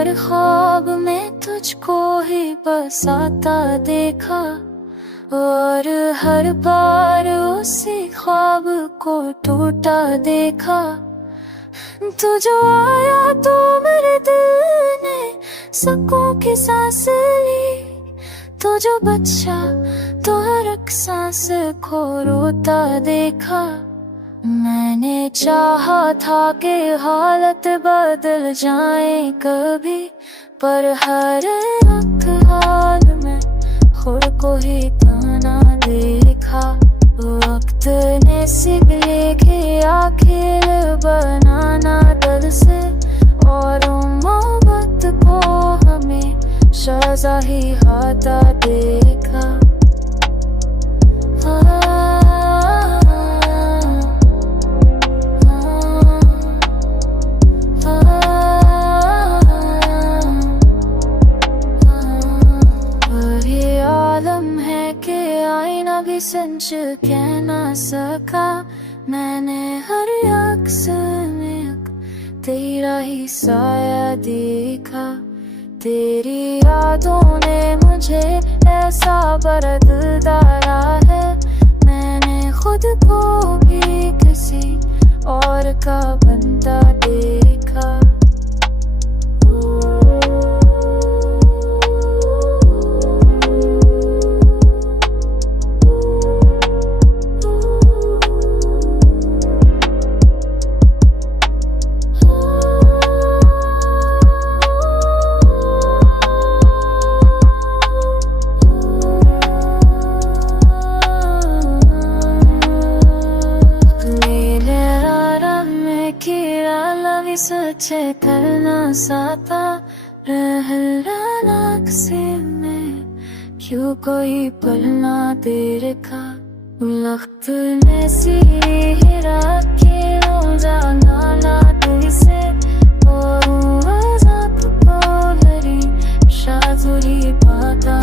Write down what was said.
हर ख्वाब में तुझको ही बसाता देखा, और हर बार उसी ख्वाब को टूटा देखा। तू जो आया तो मेरे दिल ने सुकून की सांस ली, तू जो बच्चा तो हर एक सांस को रोता देखा। मैंने चाहा था कि हालत बदल जाए कभी, पर हर एक हाल में खुद को ही ताना देखा। वक्त ने सीख लेके आखिर बनाना दिल से, और मोहब्बत को हमें सजा ही हाथा देखा। आईना भी सच कह ना सका, मैंने हर अक्स में तेरा ही साया देखा। तेरी यादों ने मुझे ऐसा बदलदारा है, मैंने खुद को भी किसी और का बनता देखा। सच्चे करना साता रहना से में क्यों कोई पल ना दे रखा। वक्त ने सी रखे जाना ना तुझसे, और वज़ात को लरी शाजुरी पाता